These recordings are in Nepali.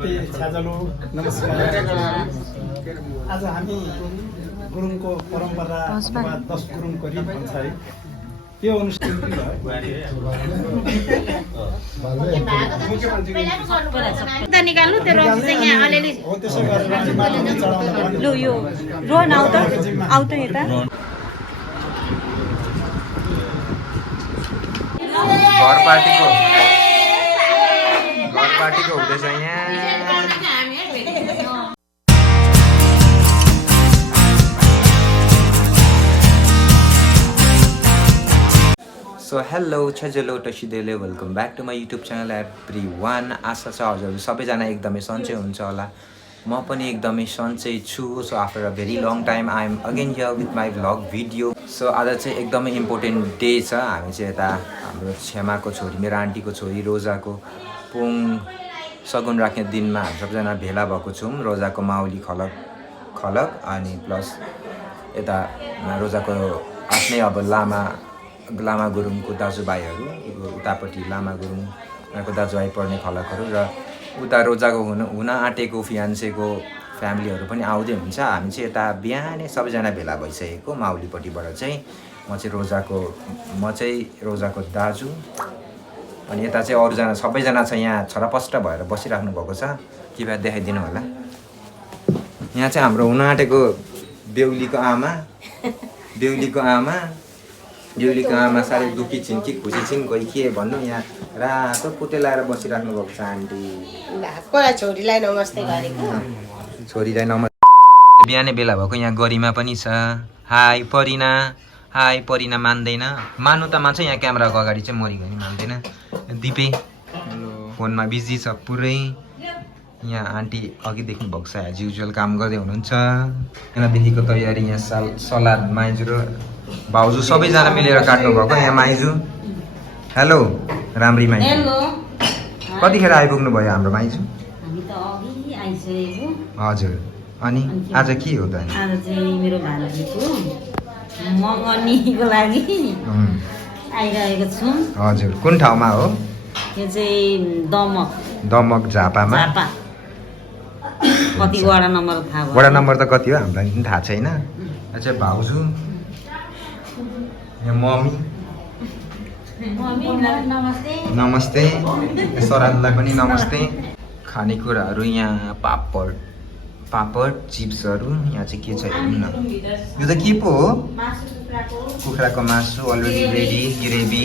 सेनापति छ्याजलो नमस्कार। आज हामी गुरुङको परम्परा अथवा 10 गुरुङको रित भन्छ है, त्यो अनुष्ठान निकाल्नु त्यो रक्सी चाहिँ यहाँ अलिअलि हो। त्यसो गरेर माथि चढाउन लु यो रोहन आउ त यता घर पार्टीको हुँदैछ यहाँ। सो हेलो छेजलो टसिदेले welcome back to my YouTube channel everyone. आशा छ हजुर सबैजना एकदमै सन्चै हुन्छ होला। म पनि एकदमै सन्चै छु। So after a very long time I am again here with my vlog video. So आज चाहिँ एकदमै इम्पोर्टेन्ट डे छ। हामी चाहिँ यता हाम्रो छेमाको छोरी, मेरो आन्टीको छोरी रोजाको पोङ सगुन राख्ने दिनमा हामी सबैजना भेला भएको छौँ। रोजाको माउली खलक अनि प्लस यता रोजाको आफ्नै अब लामा गुरुङको दाजुभाइहरू, उतापट्टि लामा गुरुङ उनीहरूको दाजुभाइ पर्ने खलकहरू र उता रोजाको हुन आँटेको फियान्सेको फ्यामिलीहरू पनि आउँदै हुन्छ। हामी चाहिँ यता बिहानै सबैजना भेला भइसकेको माउलीपट्टिबाट चाहिँ। म चाहिँ रोजाको दाजु अनि यता चाहिँ अरूजना सबैजना छ यहाँ छरपष्ट भएर बसिराख्नु भएको छ। कृपया देखाइदिनु होला। यहाँ चाहिँ हाम्रो हुन आँटेको बेहुलीको आमा साह्रै दुःखी छिन् कि खुसी छिन् कोही के भन्नु। यहाँ रातो पुते लाएर बसिराख्नु भएको छ आन्टी। छोरीलाई नमस्ते गरेको। छोरीलाई नमस्ते। बिहानै बेला भएको यहाँ गरिमा पनि छ। हाई परिना मान्दैन। मान्नु त मान्छ, यहाँ क्यामेराको अगाडि चाहिँ मरिगयो नि मान्दैन। दिपे फोनमा बिजी छ पुरै। यहाँ आन्टी अघि देख्नु भएको छ एज युजुअल काम गर्दै हुनुहुन्छ। यहाँदेखिको तयारी यहाँ सलाद माइजू र भाउजू सबैजना मिलेर काट्नु भएको। यहाँ माइजू हेलो राम्री माइजू। कतिखेर आइपुग्नु भयो हाम्रो माइजू? हजुर। अनि आज के हो त? आज चाहिँ मेरो भान्जीको मगनीको लागि आइरहेको छु। हजुर। कुन ठाउँमा हो? यो चाहिँ दमक झापामा। कति वडा नम्बर थाहा भयो? वडा नम्बर त कति हो हामीलाई पनि थाहा छैन। अच्छा भाउजू, यहाँ मम्मी नमस्ते। सरादलाई पनि नमस्ते। खानेकुराहरू यहाँ पापड चिप्सहरू। यहाँ चाहिँ के छ हेर्नु न। यो त के पो हो? कुखुराको मासु अलरेडी रेडी, ग्रेभी।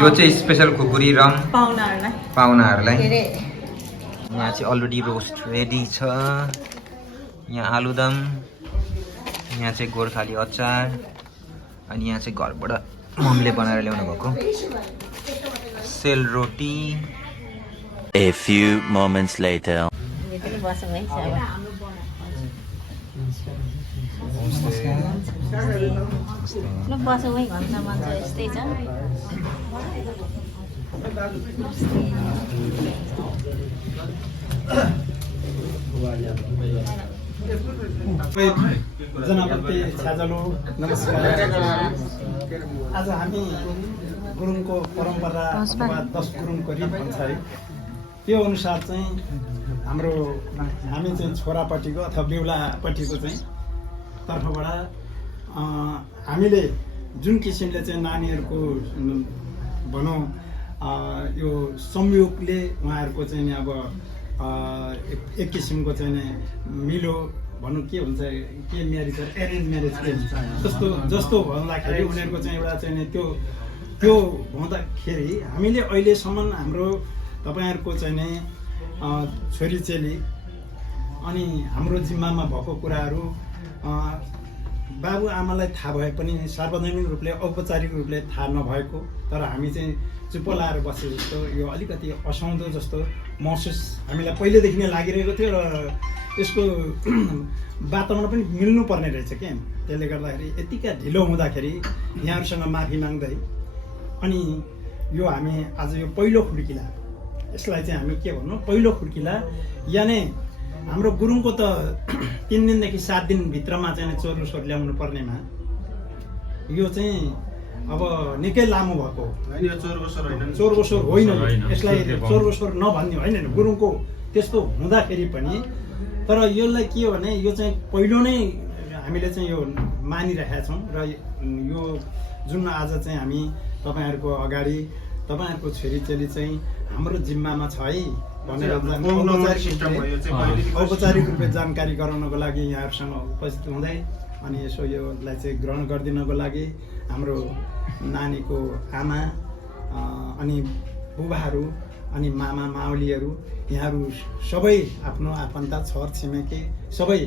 यो चाहिँ स्पेसल खुकुरी रम पाहुनाहरूलाई। यहाँ चाहिँ अलरेडी रोस्ट रेडी छ। यहाँ आलुदम, यहाँ चाहिँ गोर्खाली अचार अनि यहाँ चाहिँ घरबाट मम्मीले बनाएर ल्याउनु भएको सेलरोटी। A few moments later. सेनापति छ्याजलो नमस्कार। आज हामी गुरुङको परम्परा अथवा 10 गुरुङको रित भन्छ है, त्यो अनुसार चाहिँ हामी चाहिँ छोरापट्टिको अथवा बेहुलापट्टिको चाहिँ तर्फबाट हामीले जुन किसिमले चाहिँ नानीहरूको भनौँ यो संयोगले उहाँहरूको चाहिँ अब एक किसिमको चाहिँ मिलो भनौँ के भन्छ, के म्यारेज एरेन्ज म्यारेज के हुन्छ जस्तो भन्दाखेरि उनीहरूको चाहिँ एउटा चाहिँ त्यो हुँदाखेरि हामीले अहिलेसम्म हाम्रो तपाईँहरूको चाहिँ छोरीचेली अनि हाम्रो जिम्मामा भएको कुराहरू बाबुआमालाई थाहा भए पनि सार्वजनिक रूपले औपचारिक रूपले थाहा नभएको, तर हामी चाहिँ चुप्प लाएर बसे जस्तो यो अलिकति असाउँदो जस्तो महसुस हामीलाई पहिलेदेखि नै लागिरहेको थियो र यसको वातावरण पनि मिल्नुपर्ने रहेछ क्या। त्यसले गर्दाखेरि यतिका ढिलो हुँदाखेरि यहाँहरूसँग माफी माग्दै अनि यो हामी आज यो पहिलो खुड्किला, यसलाई चाहिँ हामी के भन्नु पहिलो खुड्किला। यानि हाम्रो गुरुङको त 3 दिनदेखि 7 दिनभित्रमा चाहिँ चोर ल्याउनु पर्नेमा यो चाहिँ अब निकै लामो भएको चोरबसोर होइन यसलाई चोरबसोर नभन्ने होइन नि गुरुङको त्यस्तो हुँदाखेरि पनि तर यसलाई के हो भने यो चाहिँ पहिलो नै हामीले चाहिँ यो मानिरहेका छौँ र यो जुन आज चाहिँ हामी तपाईँहरूको अगाडि तपाईँहरूको छोरीचेली चाहिँ हाम्रो जिम्मामा छ है भनेर औपचारिक रूपले जानकारी गराउनको लागि यहाँहरूसँग उपस्थित हुँदै अनि यसो योलाई चाहिँ ग्रहण गरिदिनको लागि हाम्रो नानीको आमा अनि बुबाहरू अनि मामा माउलीहरू यहाँहरू सबै आफ्नो आफन्त छर छिमेकी सबै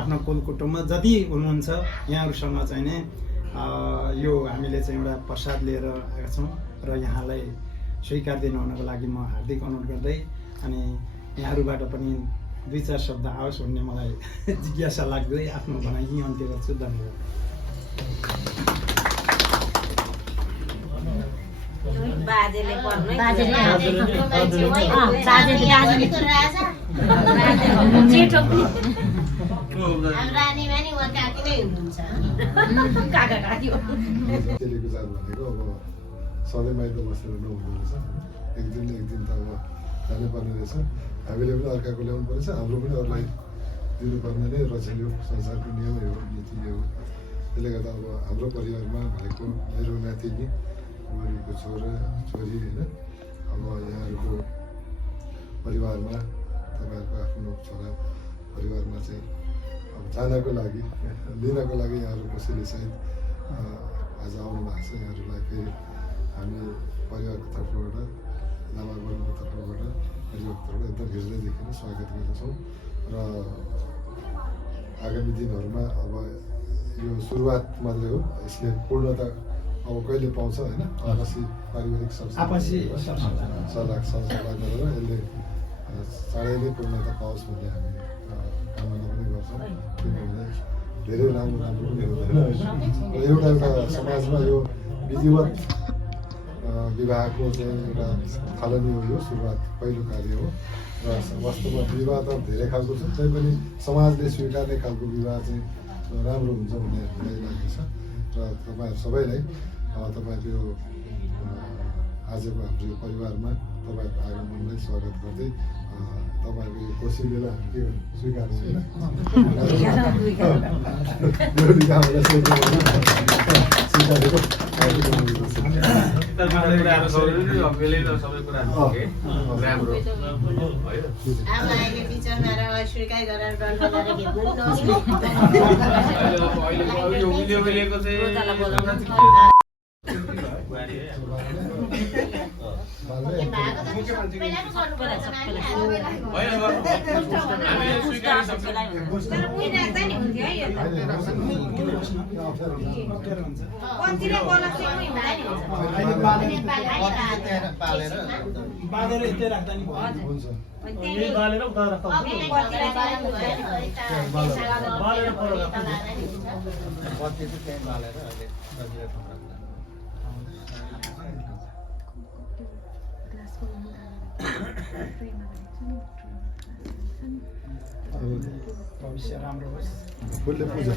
आफ्नो कुलकुटुम्ब जति हुनुहुन्छ यहाँहरूसँग चाहिँ नै यो हामीले चाहिँ एउटा प्रसाद लिएर आएका छौँ र यहाँलाई स्वीकार दिनुहुनको लागि म हार्दिक अनुरोध गर्दै अनि यहाँहरूबाट पनि 2-4 शब्द आओस् भन्ने मलाई जिज्ञासा लाग्दै आफ्नो भनाइ यहीँ अन्त्य गर्छु। धन्यवाद। बाजेले पर्नै जेठो रानी मानी वा काकी नै हुनुहुन्छ काका काकी हो टेलिगुजार भनेको अब सधैँ माइत बसेर नहुँदो रहेछ एक दिन त अब जानुपर्ने रहेछ हामीले पनि अर्काको ल्याउनु परेछ हाम्रो पनि अरूलाई दिनुपर्ने नै रचेल्यो संसारको नियम हो नीति हो त्यसले गर्दा अब हाम्रो परिवारमा भएको मेरो नातिनी बुढीको छोरा छोरी होइन अब यहाँहरूको परिवारमा तपाईँहरूको आफ्नो छोरा परिवारमा चाहिँ अब जानको लागि लिनको लागि यहाँहरू कसैले सायद आज आउनु भएको छ यहाँहरूलाई फेरि हामी परिवारको तर्फबाट लामा बरुङको तर्फबाट परिवारको तर्फबाट एकदम हृदयदेखि नै स्वागत गर्दछौँ र आगामी दिनहरूमा अब यो सुरुवात मात्रै हो यसले पूर्णता अब कहिले पाउँछ होइन आपसी पारिवारिक सल्लाह गरेर यसले चाँडै नै पूर्णता पाओस् भन्ने हामी कामना पनि गर्छौँ किनभने धेरै राम्रो पनि हुँदैन एउटा समाजमा यो विधिवत विवाहको चाहिँ एउटा थालनी हो यो सुरुवात पहिलो कार्य हो र वास्तवमा विवाह त धेरै खालको छ तैपनि समाजले स्वीकार्ने खालको विवाह चाहिँ राम्रो हुन्छ भन्ने हामीलाई लाग्दछ र तपाईँहरू सबैलाई तपाईँको यो आजको हाम्रो यो परिवारमा तपाईँहरूको आगमनलाई स्वागत गर्दै तपाईँहरूको यो कोसिलीलाई के स्वीकार बाँधेर यतै राख्दा नि हुन्छ भविष्य राम्रो होस्। फुलले पूजा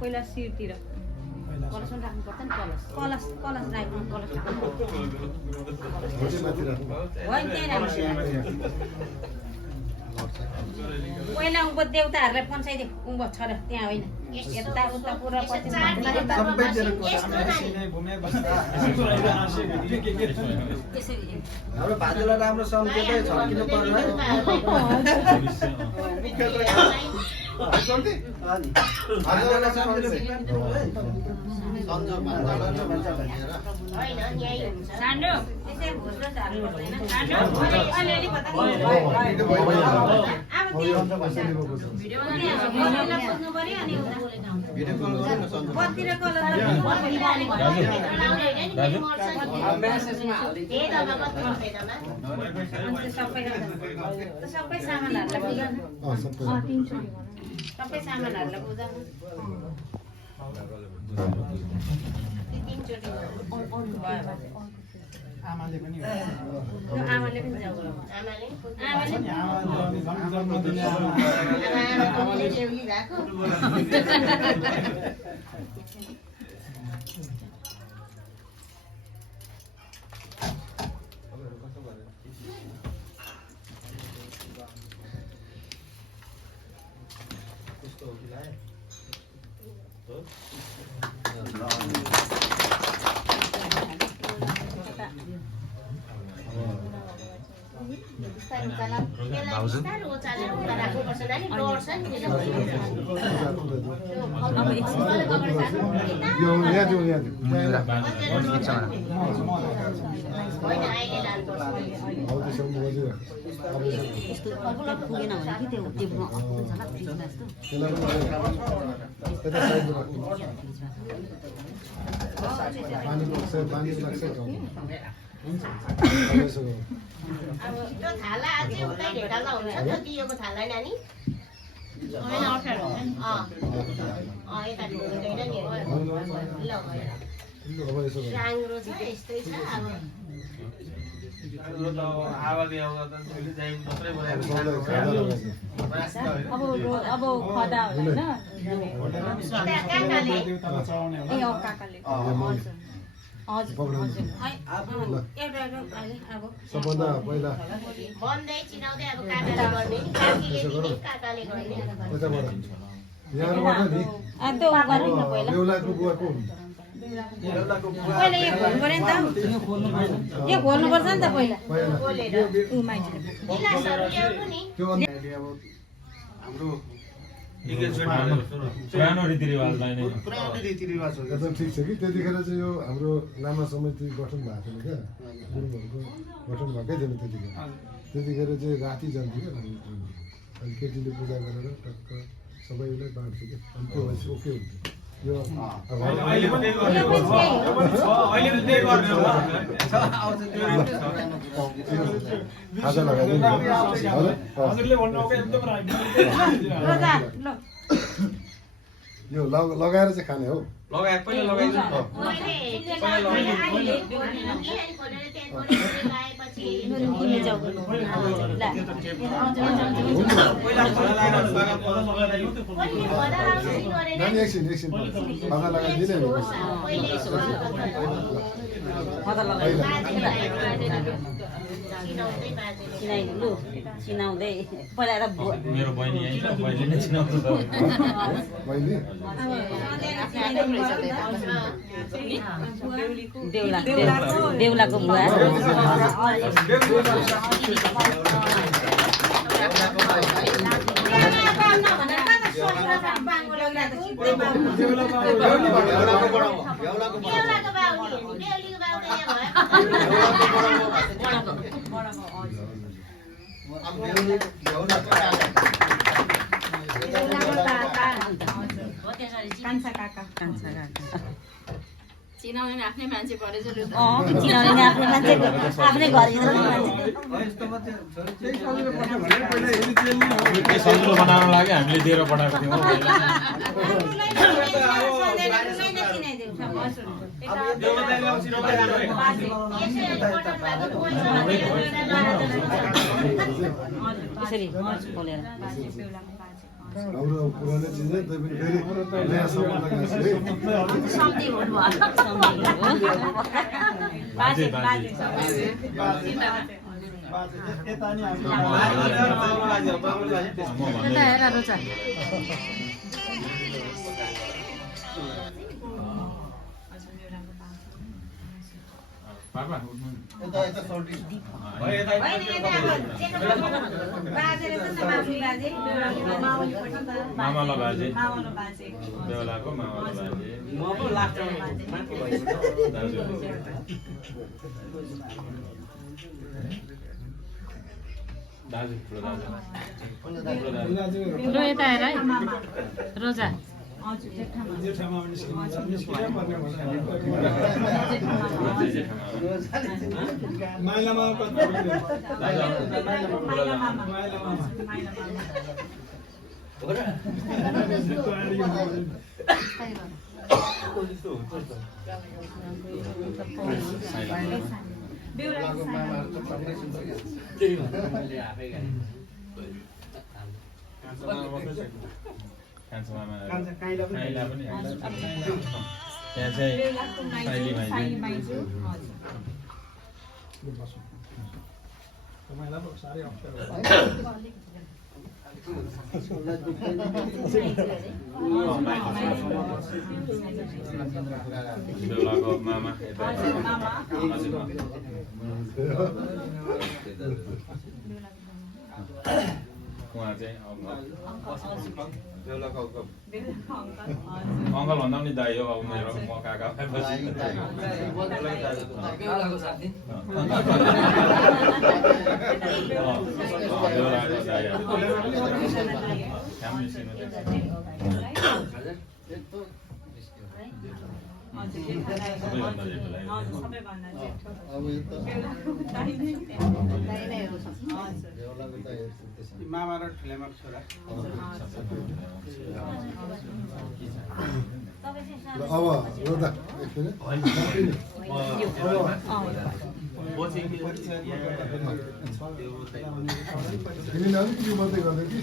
पहिला शिरतिर कलश राख्नुपर्छ नि कलश कलश राख्नु कलश पहिला उँभो देउताहरूलाई पन्साइदियो उँभो छ र त्यहाँ होइन यता उता पुरा हाम्रो भाजुलाई राम्रो सम्झेदै छर्किनु पर्छ सबै सामानहरूलाई बुझाउनु आमाले पनि यो आमाले पनि जाऊ आमाले छ नि, आमाले अनि जन्म दिने आमा। आमाले देउली भएको भाउजू त्यो थाला अझै उतै ढेकाल्दा हुन्छ नि त दिएको थाला नानी होइन अप्ठ्यारो हुन्छ नि यता ढुक्दैन नि ल राम्रो छ यस्तै छ अब खदा होला काकाले देउतालाई चढाउने होला। ए काकाले हजुर सबभन्दा पहिला बन्दै चिनाउँदै अब काकाले गर्ने काकीले दिने काकाले गर्ने यताबाट यहाँबाट नि त्यो गर्नु न पहिला बेहुलाको बुवा को हुन्छ पहिला यो खोल्नु पर्यो नि त यो खोल्नु पर्छ नि त पहिला पहिला खोलेर गिलासहरू ल्याउनु नि त्यो हाम्रो पुरानो रीतिरिवाजलाई नै एकदम ठिक छ कि त्यतिखेर चाहिँ यो हाम्रो लामा समिति गठन भएको थिएन क्या गुरुङहरूको गठन भएकै थिएन त्यतिखेर चाहिँ राति जान्थ्यो क्या अनि केटीले पूजा गरेर टक्क सबैलाई बाँड्थ्यो क्या अनि त्यो भएपछि ओके हुन्थ्यो यो अहिले पनि त्यही गर्ने हो अहिले पनि त्यही गर्ने हो खाजा लगाइदिनु हजुरले भन्नुभएको एकदम राइट। यो लगाएर चाहिँ खाने हो लगाए पहिला लगाइदिनु नानी एकछिन खाजा लगाइदिने चिनाउँदै पहिला त मेरो बहिनी आइन्छ बहिनी नै चिनाउँछ बहिनी देउलाको बुवा चिनाउने आफ्नै मान्छे परेछ चिनाउने आफ्नै मान्छे आफ्नै घरभित्र सजिलो बनाउन लागि हामीले दिएर पठाएको थियौँ यसरी खोलेर हाम्रो पुरानो चिज है तै पनि फेरि नयाँ शब्द लगाएको यता नि पापा मामाला बाजे बेहुलाको मामाला बाजे दाजु ठुलो दाजु ठुलो यता हेर है रोजा जेठामा पनि निस्किनै पर्ने भन्छ। माइलामा कति बेहुलाको मामाहरू त पक्कै सुन्छ क्या मैले आफै गाएँ तपाईँलाई पो साह्रै अप्ठ्यारो बेहुलाको मामा उहाँ चाहिँ अङ्कल भन्दा पनि दाइ हो अब मेरो म काका भएपछि बेहुलाको साथी बेहुलाको दाइ फ्यामिली सिनो अब यो त बेहुलाको त हेर्छु मामा र ठुलेमाको छोरा अब रोदा एकछिन तिमीले अलिकति यो मात्रै गर्दै कि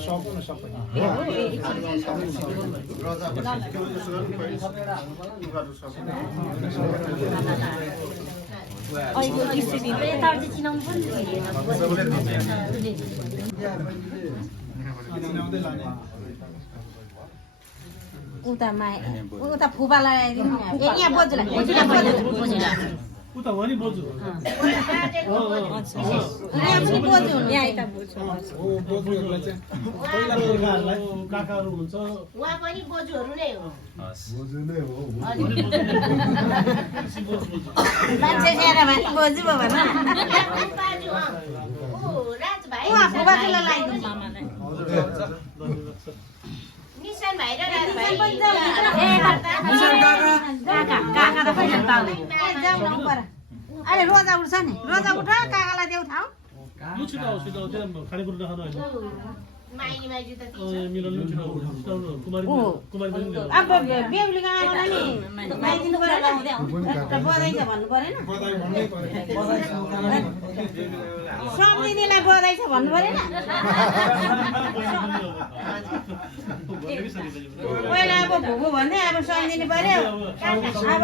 सक्नु सबै चिनाउँदै लाने उता माए उता फुपालाई आइदिनु यहाँ बोजूलाई उता हो नि बोजू यहाँ पनि बोजू हुनु यहाँ यता बोजू हो बोजूहरूलाई चाहिँ पहिला पुर्खाहरूलाई काकाहरू हुन्छ उहाँ पनि बोजूहरू नै हो बोजू नै हो मान्छे सेरा भने बोजू भयो भन बाजु राज भाइ उहाँ फुपालाई लगाइदिनु मामालाई निशान भाइ र राज भाइ काका त पैसा पाउने जाऊ न पर अरे रोजा उठ्छ नि रोजा उठ काकालाई देऊ ठाउँ खानेकुरो नखानु होइन माइली माइजू त अब बेहुलीको आमालाई नि माइदिनु परेन बधाई छ भन्नु परेन बधाई भन्नै पर्यो सम्झिनेलाई बधाई छ भन्नु परेन पहिला अब भुबु भन्दै अब सम्झिनु पर्यो अब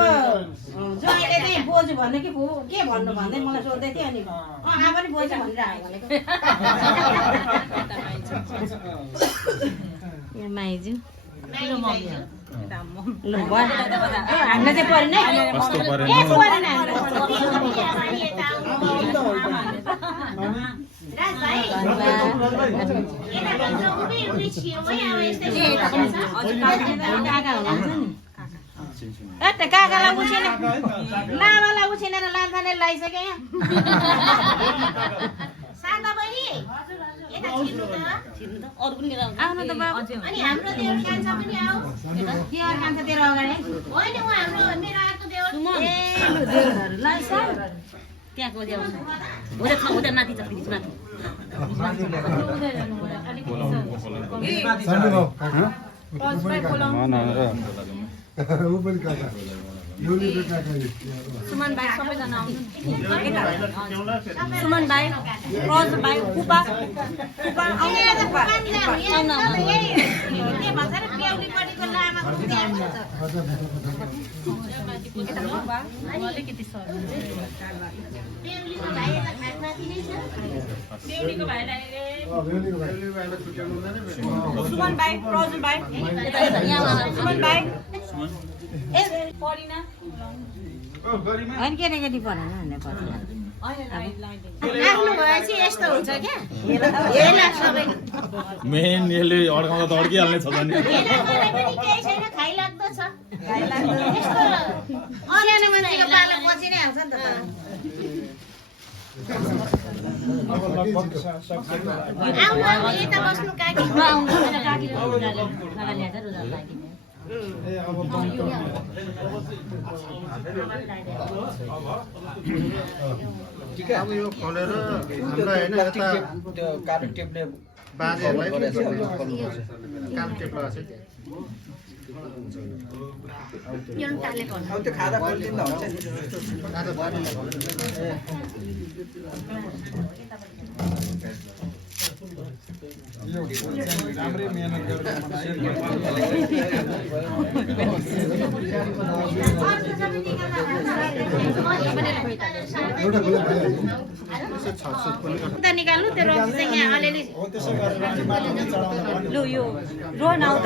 ज्वाइँले चाहिँ बोजू भन्नु कि भुबु के भन्नु भन्दै मलाई सोध्दै थियो अनि आमा पनि बोजू भनेर आयो भनेको यहाँ माइजू ल भयो हामीलाई चाहिँ परेन है ए परेन राज भाइ यता उभै उभै छियौ है अब यस्तै काका हुनुहुन्छ नि एट काकालाई उछिने लामालाई उछिनेर लान्थाने लगाइसक्यो यहाँ शान्ता बहिनी यता छिर्नु त आउनु त बाबु अनि हाम्रो देवर कान्छा पनि आऊ के कान्छ तेरो अगाडि होइन उहाँ हाम्रो मेरो अर्को देवर ए लु देउरहरू ल सर त्यहाँको देउर हुँदै माथि छ माथि सानो भाउ ऊ पनि काका बेहुलीको काका सुमन भाइ सबैजना आउनु सुमन भाइ रज भाइ फुपा फुपा आउने के भन्छ रे बेहुलीपट्टिको लामाको अलिकति सर बेहुलीको भाइ यता खाटमाथि नै छ बेहुलीको भाइलाई बेहुलीको भाइ सुमन भाइ रज भाइ सुमन भाइ ए पढिना होइन केटाकेटी पढेन भने पढेन आफ्नो भएपछि यस्तो हुन्छ क्या हेर्ला सबै मेन यसले अड्काउँदा त अड्किहाल्ने छ नि हेर्ला मलाई पनि केही छैन खाइलाग्दो छ यस्तो सानो मान्छेको पालो पछि नै आउँछ नि त अब लगभग सक्छ आउनु आउनु यता बस्नु काकी ए अब अब यो खोलेर हामीलाई होइन यता त्यो कालो टेपले बाजेहरूलाई काम टेप्ला छ यो टालेको अब त्यो खादा खोलिदिँदा हुन्छ नि यो राम्रै मेहनत गरेर उता निकाल्नु त्यो रक्सी चाहिँ यहाँ अलिअलि हो त्यसो गरेर अनि माथि चढाउन भन्नु। लु यो रोहन आउ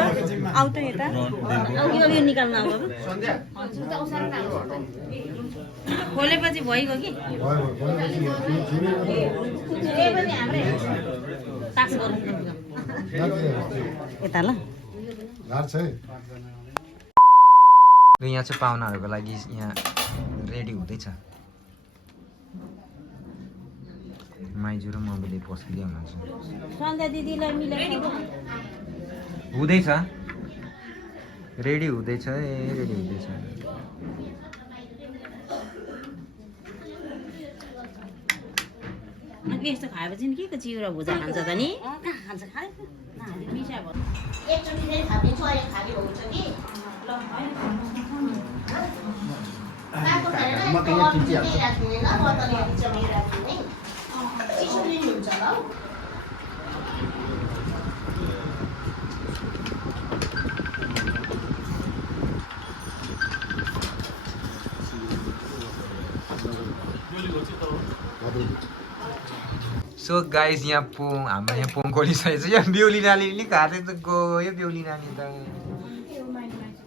त यता यो निकाल्नु आऊ खोलेपछि भइगयो कि हाम्रै तास गर्नु यता ल यहाँ चाहिँ पाहुनाहरूको लागि यहाँ रेडी हुँदैछ माइजू र मम्मीले पस्किँदै हुनुहुन्छ सन्ध्या दिदीलाई मिलेर हुँदैछ रेडी हुँदैछ रेडी हुँदैछ यस्तो खाएपछि नि के को चिउरा भुजा खान्छ त नि खान्छ मिसा भयो एकचोटि चाहिँ खाँदैछु अहिले खाली हुन्छ कि तातो खाएर राख्ने ल बोतल जमिएर राख्ने चिसो लिनुहुन्छ ल सो गाइज यहाँ हाम्रो यहाँ पोङ खोलिसकेको छ यहाँ बेहुली नानी नि खाँदै त गयो बेहुली नानी त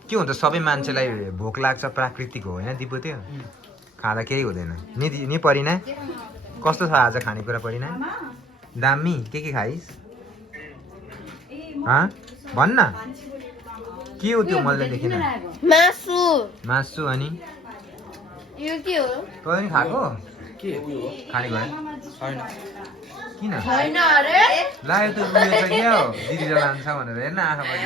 के हुन्छ सबै मान्छेलाई भोक लाग्छ प्राकृतिक हो होइन दिपो त्यो खाँदा केही हुँदैन नि परिना कस्तो छ आज खानेकुरा परिना दामी के खाइस् भन्न के हो त्यो मैले देखेन मासु मासु अनि यो के हो तँ पनि खाएको खानेकुरा किन छैन अरे लाग्यो त उयो छ क्या हो दिदीले लान्छ भनेर हेर्न आँखा पनि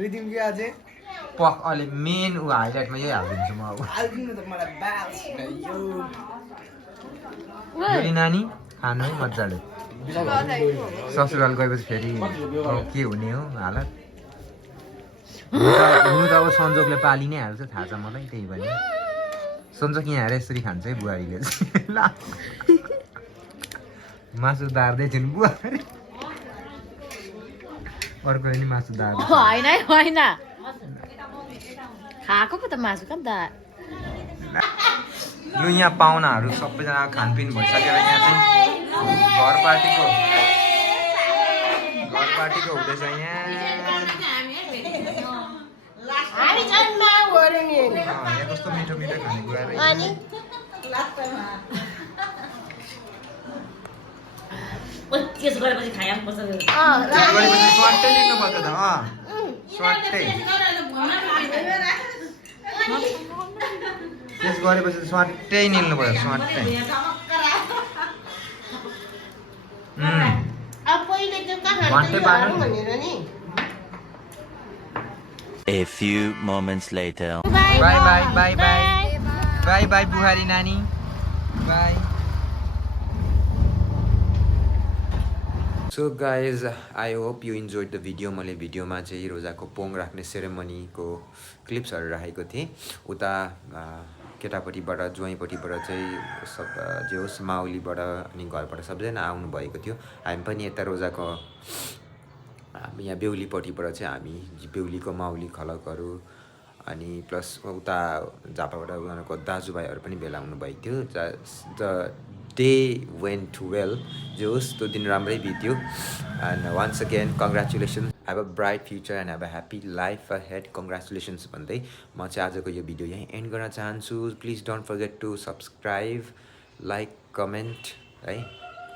रिदिम के अझै पक अहिले मेन ऊ हाइलाइटमा यही हालिदिन्छु म अब हालिदिनु त मलाई बाल फेरि नानी खानु है मजाले ससुराल गएपछि फेरि के हुने हो हालत हुनु त अब संजोगले पालि नै हाल्छ थाहा छ मलाई त्यही भने संजोग यहाँ आएर यसरी खान्छ है बुहारीले ल मासु दार्दै छिन् बुहारी अर्को नि मासु दार्दै होइन खाएको पो त मासु कहाँ त लु यहाँ पाहुनाहरू सबैजना खानपिन भइसकेर यहाँ चाहिँ घर पार्टीको हुँदैछ यहाँ हामी जन्मा गऱ्यो नि यहाँ कस्तो मिठो मिठो खानेकुरा अनि त्यसो गरेपछि खाइहाल्नुपर्छ गरेपछि स्वाटै लिनुपर्छ त स्वाटै त्यस गरेपछि स्वाटै निल्नुपर्छ स्वाटै अब पहिले त्यो कहाँ घन्टे बाँड्नु भनेर नि A few moments later. By by by by by by बुहारी नानी by so guys I hope you enjoyed the video मैले भिडियोमा चाहिँ रोजाको पोङ राख्ने सेरेमनीको क्लिप्सहरू राखेको थिएँ उता केटापट्टिबाट ज्वाइँपट्टिबाट चाहिँ सब जे होस् माउलीबाट अनि घरबाट सबैजना आउनुभएको थियो हामी पनि यता रोजाको यहाँ बेहुलीपट्टिबाट चाहिँ हामी बेहुलीको माउली खलकहरू अनि प्लस उता झापाबाट उनीहरूको दाजुभाइहरू पनि भेला हुनुभएको थियो द डे वेन्ट वेल जे होस् त्यो दिन राम्रै बित्यो and once again congratulation have a bright future and have a happy life ahead congratulations भन्दै म चाहिँ आजको यो भिडियो यहीँ एन्ड गर्न चाहन्छु please don't forget to subscribe like comment है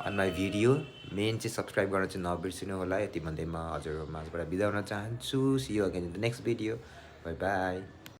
अन माई भिडियो मेन चाहिँ सब्सक्राइब गर्न चाहिँ नबिर्सिनु होला यति भन्दै म हजुरको माझबाट बिदा हुन चाहन्छु see you again in the next video bye by